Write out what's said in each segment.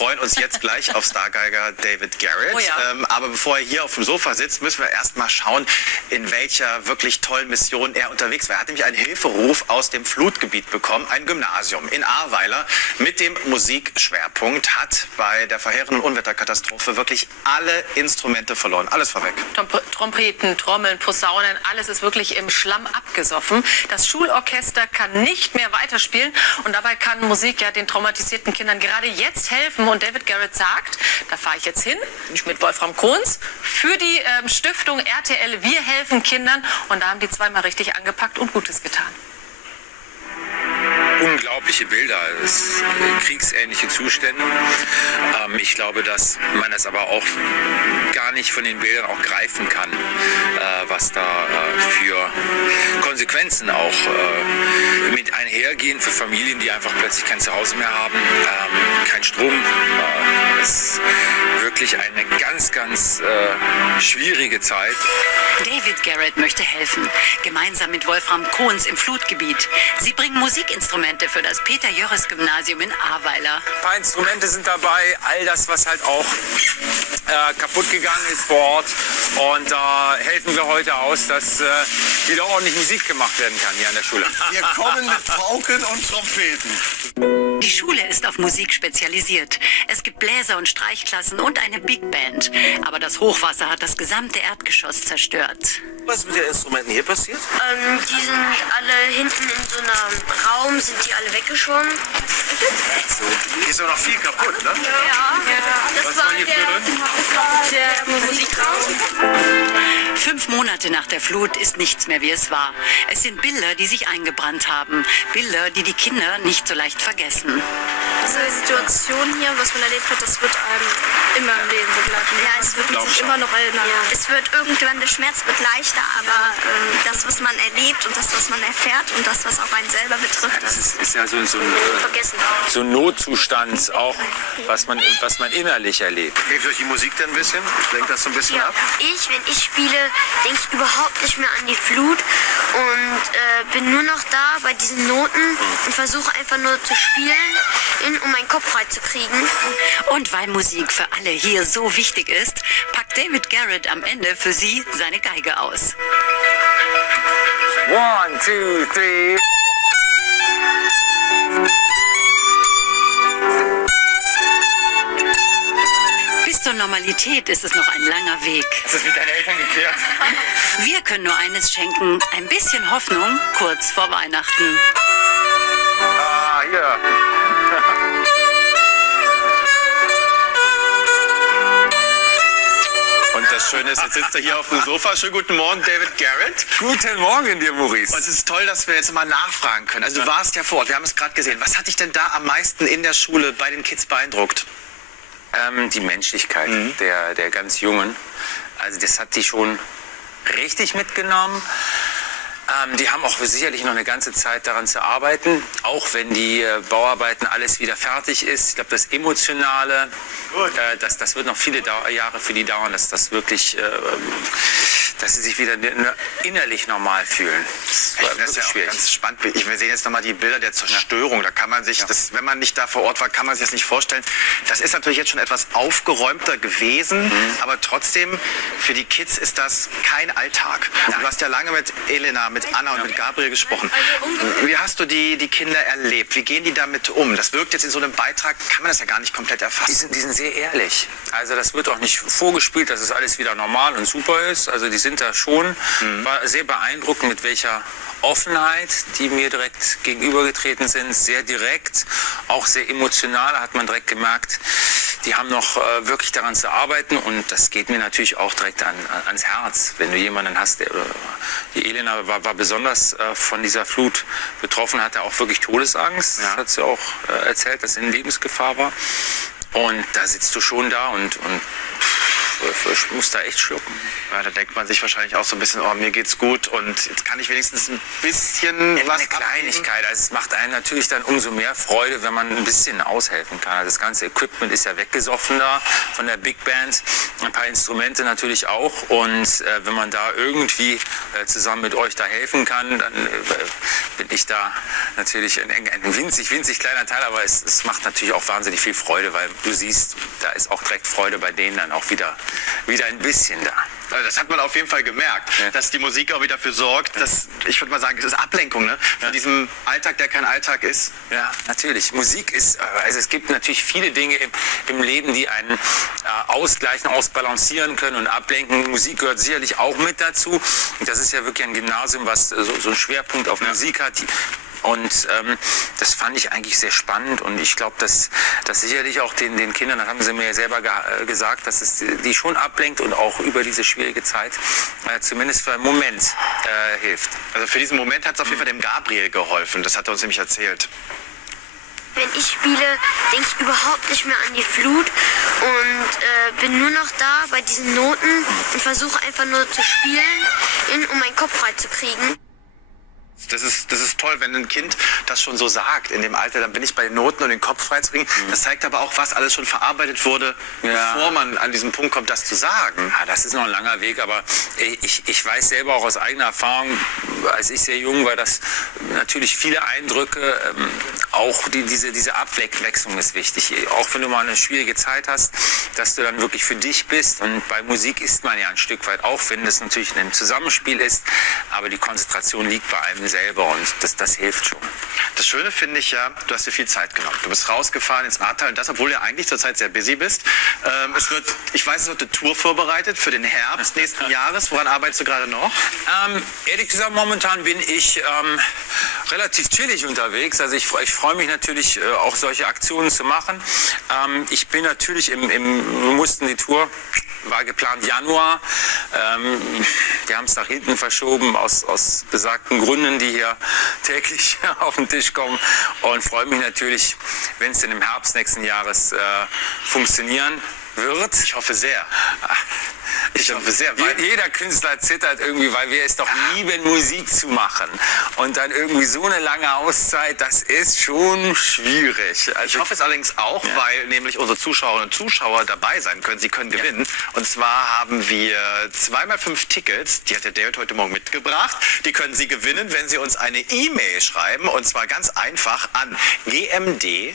freuen uns jetzt gleich auf Stargeiger David Garrett. Oh ja. Aber bevor er hier auf dem Sofa sitzt, müssen wir erst mal schauen, in welcher wirklich tollen Mission er unterwegs war. Er hat nämlich einen Hilferuf aus dem Flutgebiet bekommen. Ein Gymnasium in Ahrweiler mit dem Musikschwerpunkt hat bei der verheerenden Unwetterkatastrophe wirklich alle Instrumente verloren. Alles war weg. Trompeten, Trommeln, Posaunen, alles ist wirklich im Schlamm abgesoffen. Das Schulorchester kann nicht mehr weiterspielen und dabei kann Musik ja den traumatisierten Kindern gerade jetzt helfen. Und David Garrett sagt, da fahre ich jetzt hin mit Wolfram Kons für die Stiftung RTL Wir helfen Kindern. Und da haben die zweimal richtig angepackt und Gutes getan. Unglaubliche Bilder, kriegsähnliche Zustände. Ich glaube, dass man das aber auch gar nicht von den Bildern auch greifen kann, was da für Konsequenzen auch mit einhergehen für Familien, die einfach plötzlich kein Zuhause mehr haben, kein Strom. Es ist wirklich eine ganz, ganz schwierige Zeit. David Garrett möchte helfen, gemeinsam mit Wolfram Kons im Flutgebiet. Sie bringen Musikinstrumente für das Peter-Jörres-Gymnasium in Ahrweiler. Ein paar Instrumente sind dabei, all das, was halt auch kaputt gegangen ist vor Ort. Und da helfen wir heute aus, dass wieder ordentlich Musik gemacht werden kann hier an der Schule. Wir kommen mit Pauken und Trompeten. Die Schule ist auf Musik spezialisiert. Es gibt Bläser- und Streichklassen und eine Big Band. Aber das Hochwasser hat das gesamte Erdgeschoss zerstört. Was ist mit den Instrumenten hier passiert? Die sind alle hinten in so einem Raum, sind die alle weggeschwommen. Hier ist aber noch viel kaputt, ne? Ja. Das war der Musikraum. 5 Monate nach der Flut ist nichts mehr, wie es war. Es sind Bilder, die sich eingebrannt haben. Bilder, die die Kinder nicht so leicht vergessen. Diese Situation hier, was man erlebt hat, das wird einem immer im Leben begleiten. Ja, es wird sich immer noch erinnern. Ja. Es wird irgendwann, der Schmerz wird leichter, aber das, was man erlebt und das, was man erfährt und das, was auch einen selber betrifft, Das ist ja so ein Notzustand, auch was man innerlich erlebt. Hilft euch die Musik denn ein bisschen? Lenkt das so ein bisschen ab? Wenn ich spiele, denke ich überhaupt nicht mehr an die Flut und bin nur noch da bei diesen Noten und versuche einfach nur zu spielen, um meinen Kopf frei zu kriegen. Und weil Musik für alle hier so wichtig ist, packt David Garrett am Ende für sie seine Geige aus. 1, 2, 3. Bis zur Normalität ist es noch ein langer Weg. Hast du das mit deinen Eltern geklärt? Wir können nur eines schenken, ein bisschen Hoffnung kurz vor Weihnachten. Ah, ja. Und das Schöne ist, jetzt sitzt er hier auf dem Sofa. Schönen guten Morgen, David Garrett. Guten Morgen dir, Maurice. Und es ist toll, dass wir jetzt mal nachfragen können. Also du warst ja vor Ort, wir haben es gerade gesehen. Was hat dich denn da am meisten in der Schule bei den Kids beeindruckt? Die Menschlichkeit der ganz Jungen. Also das hat die schon richtig mitgenommen. Die haben auch sicherlich noch eine ganze Zeit daran zu arbeiten, auch wenn die Bauarbeiten alles wieder fertig ist. Ich glaube, das Emotionale, das wird noch viele Jahre für die dauern, dass das wirklich, dass sie sich wieder innerlich normal fühlen. Das ist ja auch ganz spannend. Wir sehen jetzt nochmal die Bilder der Zerstörung. Da kann man sich, wenn man nicht da vor Ort war, kann man sich das nicht vorstellen. Das ist natürlich jetzt schon etwas aufgeräumter gewesen, aber trotzdem, für die Kids ist das kein Alltag. Du hast ja lange mit Elena, mit Anna und mit Gabriel gesprochen. Wie hast du die Kinder erlebt? Wie gehen die damit um? Das wirkt jetzt in so einem Beitrag, kann man das ja gar nicht komplett erfassen. Die sind sehr ehrlich. Also das wird auch nicht vorgespielt, dass es alles wieder normal und super ist. Also die sind da schon, war sehr beeindruckend, mit welcher Offenheit, die mir direkt gegenübergetreten sind, sehr direkt, auch sehr emotional, hat man direkt gemerkt, die haben noch wirklich daran zu arbeiten und das geht mir natürlich auch direkt ans Herz, wenn du jemanden hast, die Elena war besonders von dieser Flut betroffen, hatte auch wirklich Todesangst, das hat sie auch erzählt, dass sie in Lebensgefahr war und da sitzt du schon da und Ich muss da echt schlucken. Ja, da denkt man sich wahrscheinlich auch so ein bisschen, oh, mir geht's gut und jetzt kann ich wenigstens ein bisschen was eine Kleinigkeit. Also es macht einen natürlich dann umso mehr Freude, wenn man ein bisschen aushelfen kann. Also das ganze Equipment ist ja weggesoffen da von der Big Band. Ein paar Instrumente natürlich auch. Und wenn man da irgendwie zusammen mit euch da helfen kann, dann bin ich da natürlich ein winzig kleiner Teil. Aber es macht natürlich auch wahnsinnig viel Freude, weil du siehst, da ist auch direkt Freude bei denen dann auch wieder ein bisschen da. Also das hat man auf jeden Fall gemerkt, dass die Musik auch wieder dafür sorgt, dass, ich würde mal sagen, es ist Ablenkung, ne? Von diesem Alltag, der kein Alltag ist. Ja, natürlich. Musik ist, also es gibt natürlich viele Dinge im Leben, die einen ausgleichen, ausbalancieren können und ablenken. Musik gehört sicherlich auch mit dazu. Das ist ja wirklich ein Gymnasium, was so einen Schwerpunkt auf Musik hat. Und das fand ich eigentlich sehr spannend und ich glaube, dass sicherlich auch den Kindern, das haben sie mir selber gesagt, dass es die schon ablenkt und auch über diese schwierige Zeit zumindest für einen Moment hilft. Also für diesen Moment hat es auf jeden Fall dem Gabriel geholfen, das hat er uns nämlich erzählt. Wenn ich spiele, denke ich überhaupt nicht mehr an die Flut und bin nur noch da bei diesen Noten und versuche einfach nur zu spielen, um meinen Kopf frei zu kriegen. Das ist toll, wenn ein Kind das schon so sagt in dem Alter, dann bin ich bei den Noten und den Kopf freizukriegen. Das zeigt aber auch, was alles schon verarbeitet wurde, bevor man an diesen Punkt kommt, das zu sagen. Ja, das ist noch ein langer Weg, aber ich weiß selber auch aus eigener Erfahrung, als ich sehr jung war, dass natürlich viele Eindrücke, auch diese Abwechslung ist wichtig. Auch wenn du mal eine schwierige Zeit hast, dass du dann wirklich für dich bist. Und bei Musik ist man ja ein Stück weit auch, wenn es natürlich in einem Zusammenspiel ist, aber die Konzentration liegt bei einem selber und das hilft schon. Das Schöne finde ich ja, du hast dir viel Zeit genommen. Du bist rausgefahren ins Ahrtal und das, obwohl du ja eigentlich zurzeit sehr busy bist. Ich weiß, es wird eine Tour vorbereitet für den Herbst nächsten Jahres. Woran arbeitest du gerade noch? Ehrlich gesagt, momentan bin ich relativ chillig unterwegs. Also ich freue mich natürlich auch solche Aktionen zu machen. Ich bin natürlich wir mussten die Tour, war geplant Januar. Die haben es nach hinten verschoben aus besagten Gründen, die hier täglich auf den Tisch kommen. Und freue mich natürlich, wenn es dann im Herbst nächsten Jahres funktionieren wird. Ich hoffe sehr. Ich hoffe sehr. Jeder Künstler zittert irgendwie, weil wir es doch lieben, Musik zu machen. Und dann irgendwie so eine lange Auszeit, das ist schon schwierig. Also ich hoffe es allerdings auch, weil nämlich unsere Zuschauerinnen und Zuschauer dabei sein können. Sie können gewinnen. Und zwar haben wir 2x5 Tickets, die hat der David heute Morgen mitgebracht. Die können Sie gewinnen, wenn Sie uns eine E-Mail schreiben. Und zwar ganz einfach an gmd@rtl.de.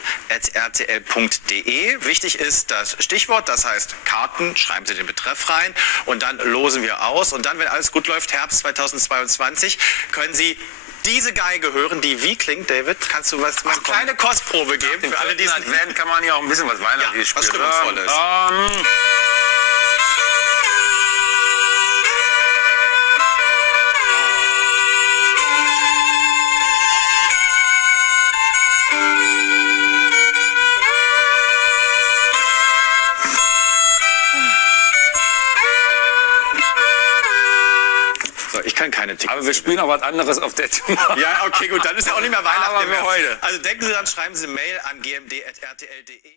Wichtig ist das Stichwort, das heißt Karten, schreiben Sie den Betreff rein. Und dann losen wir aus. Und dann, wenn alles gut läuft, Herbst 2022, können Sie diese Geige hören, die wie klingt, David? Kannst du mal eine kleine Kostprobe geben? Für alle, die es nicht werden, kann man ja auch ein bisschen was Weihnachtliches spielen. Was Stimmungsvolles. Ich kann keine Tickets. Aber wir spielen auch was anderes auf der Tour. Ja, okay, gut, dann ist ja auch nicht mehr Weihnachten. Aber für heute. Also denken Sie dran, schreiben Sie Mail an gmd@rtl.de.